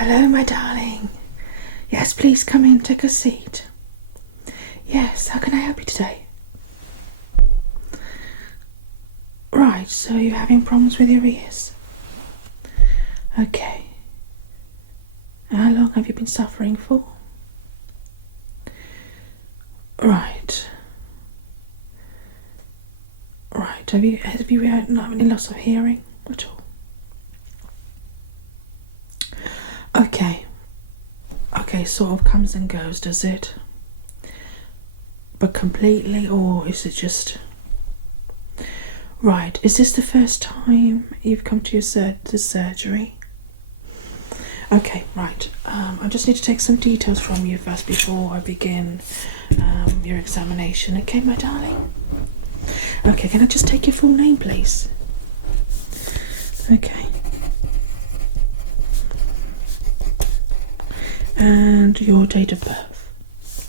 Hello, my darling. Yes, please come in, take a seat. Yes, how can I help you today? Right, so you're having problems with your ears? Okay. How long have you been suffering for? Right. Right, have you had any loss of hearing at all? Okay. Okay, sort of comes and goes, does it? But completely, or is it just... Right, is this the first time you've come to the surgery? Okay, right. I just need to take some details from you first before I begin your examination. Okay, my darling? Okay, can I just take your full name, please? Okay. And your date of birth.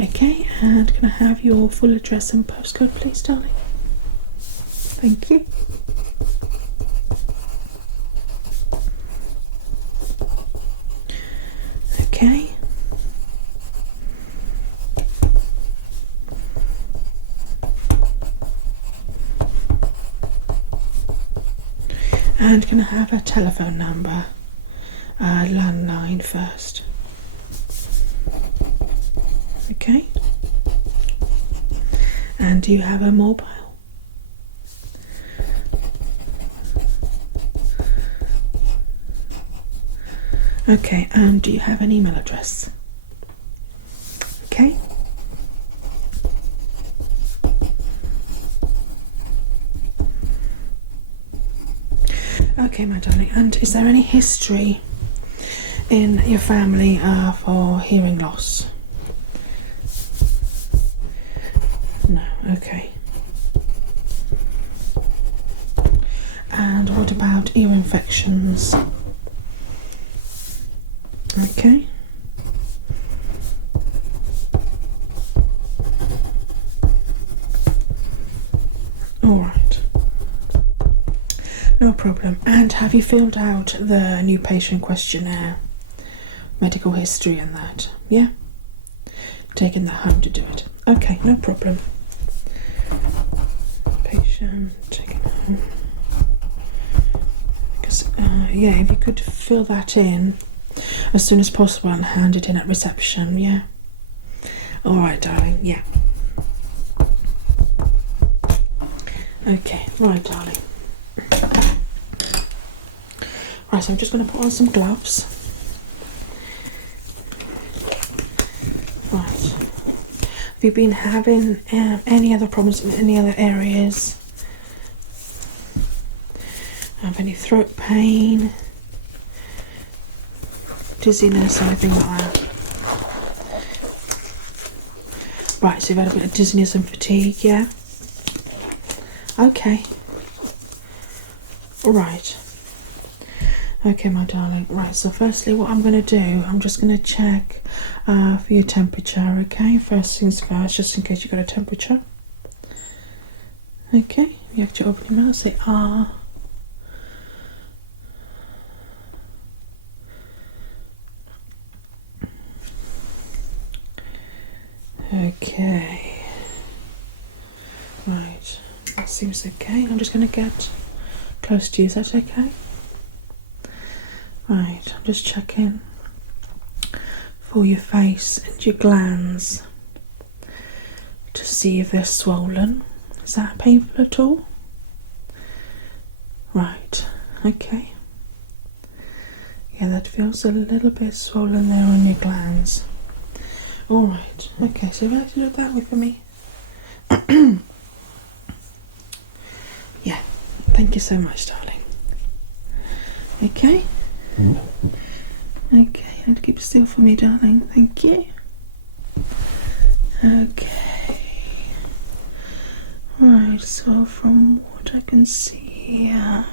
Okay, and can I have your full address and postcode, please, darling? Thank you. Okay. And can I have a telephone number? Landline first. Okay. And do you have a mobile? Okay, and do you have an email address? Okay. Okay, my darling, and is there any history in your family for hearing loss? No, okay. And what about ear infections? Okay. All right. No problem. And have you filled out the new patient questionnaire? Medical history and that? Yeah? Taking that home to do it. Okay, no problem. Patient, taking it home. Because, yeah, if you could fill that in as soon as possible and hand it in at reception, yeah? Alright, darling, yeah. Okay, right, darling. Right, so I'm just going to put on some gloves. Right. Have you been having any other problems in any other areas? Have any throat pain? Dizziness, anything like that? Right, so you've had a bit of dizziness and fatigue, yeah? Okay. Right. Okay, my darling. Right, so firstly what I'm going to do, I'm just going to check for your temperature, okay? First things first, just in case you've got a temperature. Okay, you have to open your mouth, say ah. Okay. Right, that seems okay. I'm just going to get close to you, is that okay? Right, I'm just checking for your face and your glands to see if they're swollen. Is that painful at all? Right, okay. Yeah, that feels a little bit swollen there on your glands. Alright, okay, so you have to look that way for me. Yeah, thank you so much, darling. Okay? Okay, you have to keep still for me, darling. Thank you. Okay. Right, so from what I can see here,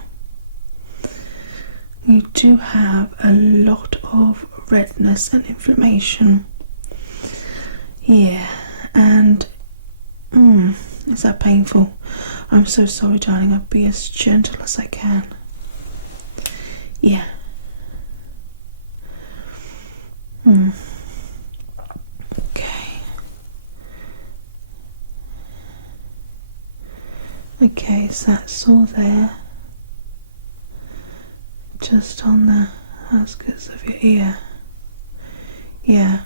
you do have a lot of redness and inflammation. Yeah, and is that painful? I'm so sorry, darling. I'll be as gentle as I can. Yeah. Mm. Okay. Okay, so that's all there. Just on the outskirts of your ear. Yeah.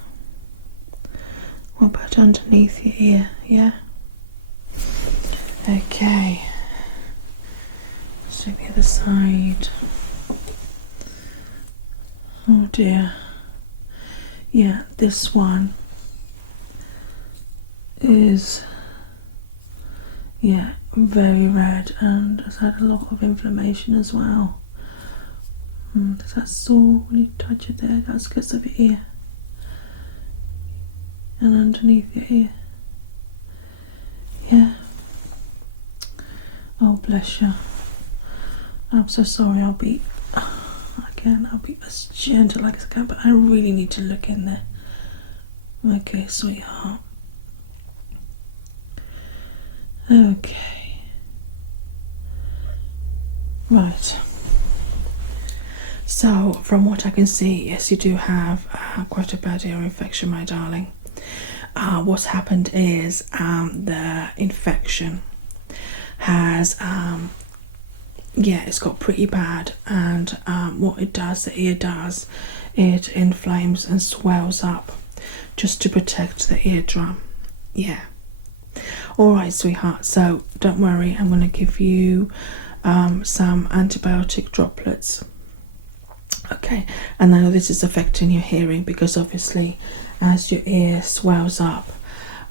What about underneath your ear? Yeah. Okay. So the other side. Oh dear. Yeah, this one is, yeah, very red and has had a lot of inflammation as well. Does that sore when you touch it there? That's because of your ear and underneath your ear. Yeah. Oh, bless you. I'm so sorry. I'll be as gentle as I can, but I really need to look in there. Okay, sweetheart. Okay. Right. So, from what I can see, yes, you do have quite a bad ear infection, my darling. What's happened is the infection has, yeah, it's got pretty bad, and what it does, the ear does, it inflames and swells up just to protect the eardrum. Yeah. Alright, sweetheart, so don't worry, I'm going to give you some antibiotic droplets. Okay, and I know this is affecting your hearing because obviously as your ear swells up,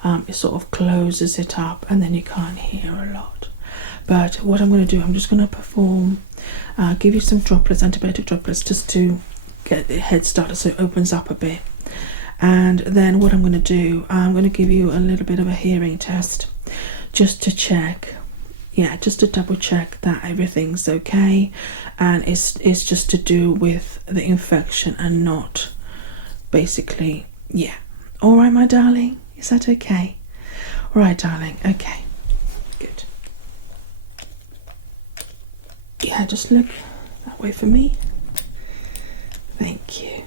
it sort of closes it up and then you can't hear a lot. But what I'm going to do, I'm just going to perform, give you some droplets, antibiotic droplets, just to get the head started so it opens up a bit. And then what I'm going to do, I'm going to give you a little bit of a hearing test just to check, yeah, just to double check that everything's okay, and it's just to do with the infection and not basically, yeah. All right, my darling, is that okay? All right, darling, okay, good. Yeah, just look that way for me. Thank you.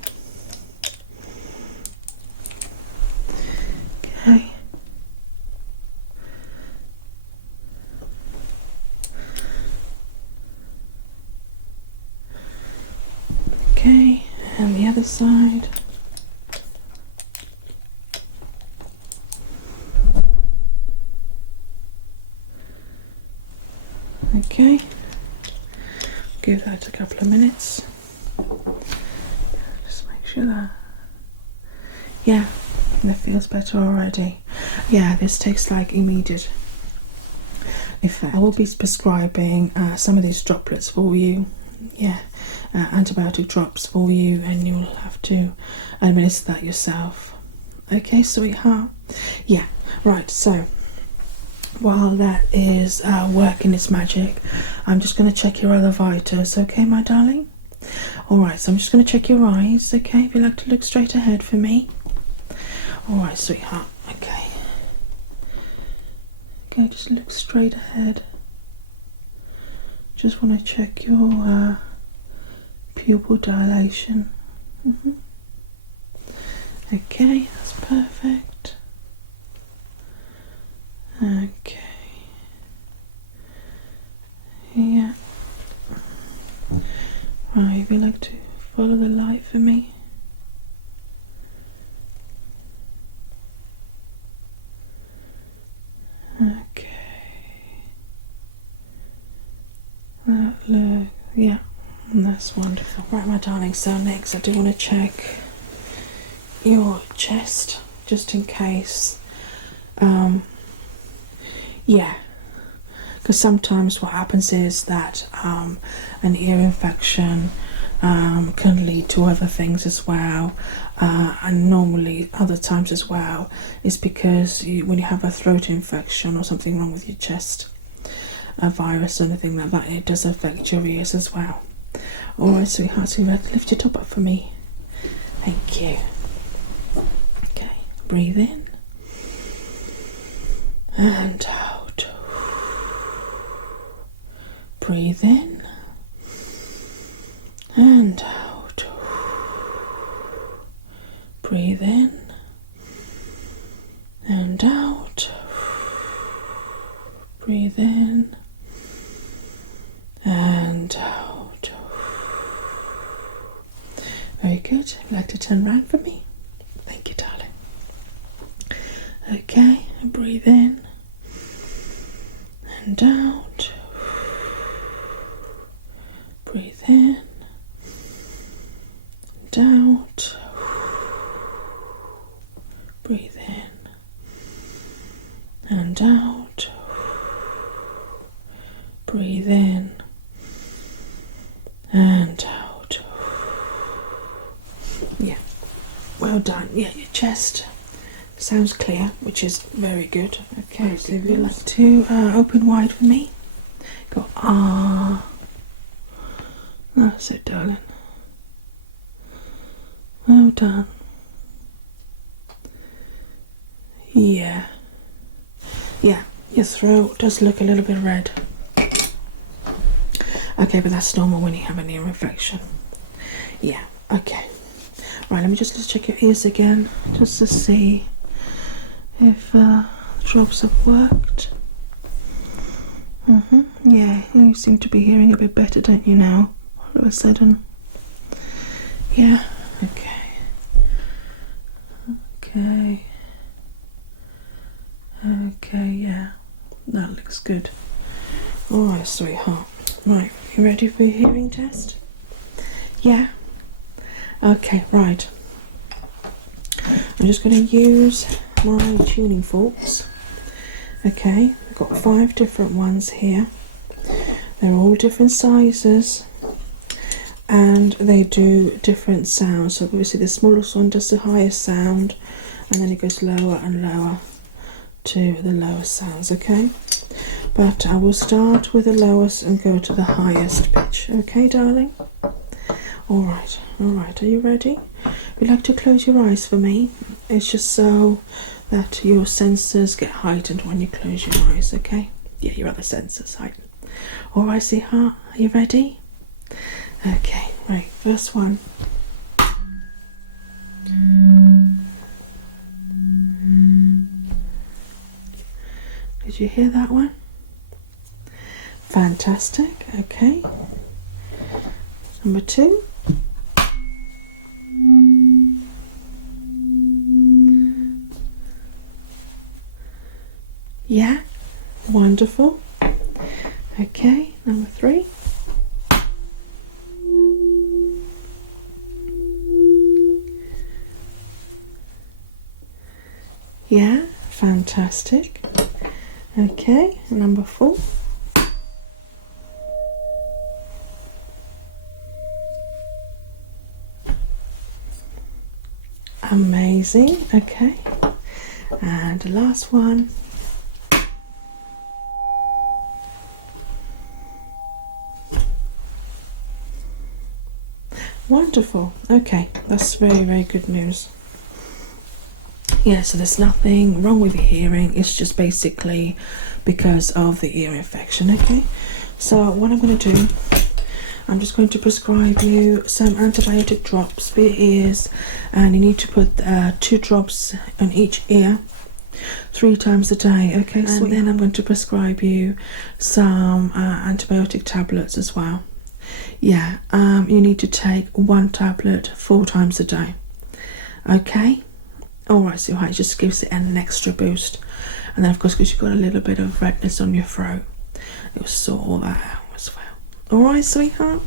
Okay. Okay, and the other side. Okay, give that a couple of minutes. Just make sure that, yeah, that feels better already. Yeah, this takes like immediate effect. I will be prescribing some of these droplets for you. Yeah, antibiotic drops for you, and you'll have to administer that yourself. Okay, sweetheart? Yeah, right, so while that is working its magic, I'm just going to check your other vitals, okay, my darling? Alright, so I'm just going to check your eyes, okay? If you like to look straight ahead for me. Alright, sweetheart, okay. Okay, just look straight ahead. Just want to check your pupil dilation. Okay, that's perfect. Okay. Yeah. Right, if you like to follow the light for me. Okay. Look, yeah, that's wonderful. Right, my darling, so next I do want to check your chest, just in case. Yeah, because sometimes what happens is that an ear infection can lead to other things as well, and normally other times as well is because when you have a throat infection or something wrong with your chest, a virus or anything like that, it does affect your ears as well. Alright, sweetheart, so you'd like to lift it up for me. Thank you. Okay, breathe in and out. Breathe in and Breathe in and out. Very good. You'd like to turn around for me? Thank you, darling. Okay, breathe in and out. Breathe in and out. Breathe in and out. Breathe in and out. Yeah, well done. Yeah, your chest sounds clear, which is very good. Okay, so if you'd like to open wide for me, go ah. That's it, darling. Well done. Yeah. Yeah, your throat does look a little bit red. Okay, but that's normal when you have an ear infection. Yeah, okay. Right, let me just check your ears again, just to see if drops have worked. Yeah, you seem to be hearing a bit better, don't you now? All of a sudden. Yeah, okay. Okay. Okay, yeah. That looks good. Alright, sweetheart. Right, you ready for your hearing test? Yeah? Okay, right. I'm just going to use my tuning forks. Okay, I've got 5 different ones here. They're all different sizes and they do different sounds. So obviously the smallest one does the highest sound and then it goes lower and lower to the lowest sounds, okay? But I will start with the lowest and go to the highest pitch, okay, darling? Alright, are you ready? Would you like to close your eyes for me? It's just so that your senses get heightened when you close your eyes, okay? Yeah, your other senses heighten. Alright, sweetheart, are you ready? Okay, right, first one. Did you hear that one? Fantastic, okay. Number 2. Yeah, wonderful. Okay, number 3. Yeah, fantastic. Okay, number 4. Amazing, okay. And the last one. Wonderful, okay, that's very, very good news. Yeah, so there's nothing wrong with your hearing, it's just basically because of the ear infection, okay? So what I'm going to do, I'm just going to prescribe you some antibiotic drops for your ears, and you need to put 2 drops on each ear 3 times a day, okay? And then I'm going to prescribe you some antibiotic tablets as well. Yeah, you need to take 1 tablet 4 times a day, okay? Alright, so it just gives it an extra boost. And then of course, because you've got a little bit of redness on your throat, it will sort all that out as well. Alright, sweetheart?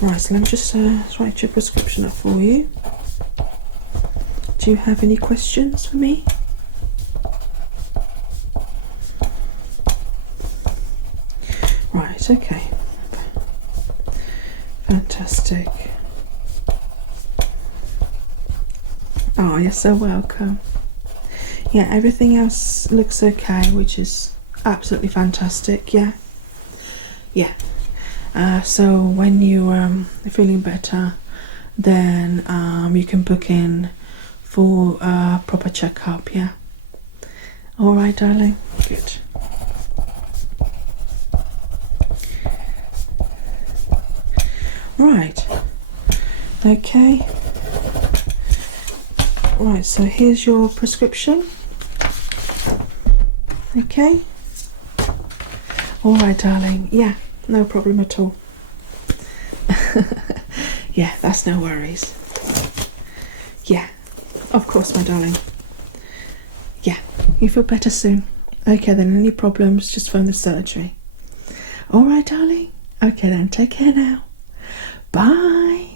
Right, so let me just write your prescription up for you. Do you have any questions for me? Right, okay. Fantastic. Oh, you're so welcome. Yeah, everything else looks okay, which is absolutely fantastic. Yeah. So when you are feeling better, then you can book in for a proper checkup. Yeah. All right, darling. Good. Right. Okay. Right, so here's your prescription. Okay. All right, darling. Yeah, no problem at all. Yeah, that's no worries. Yeah, of course, my darling. Yeah, you feel better soon. Okay, then, any problems, just phone the surgery. All right, darling. Okay, then, take care now. Bye.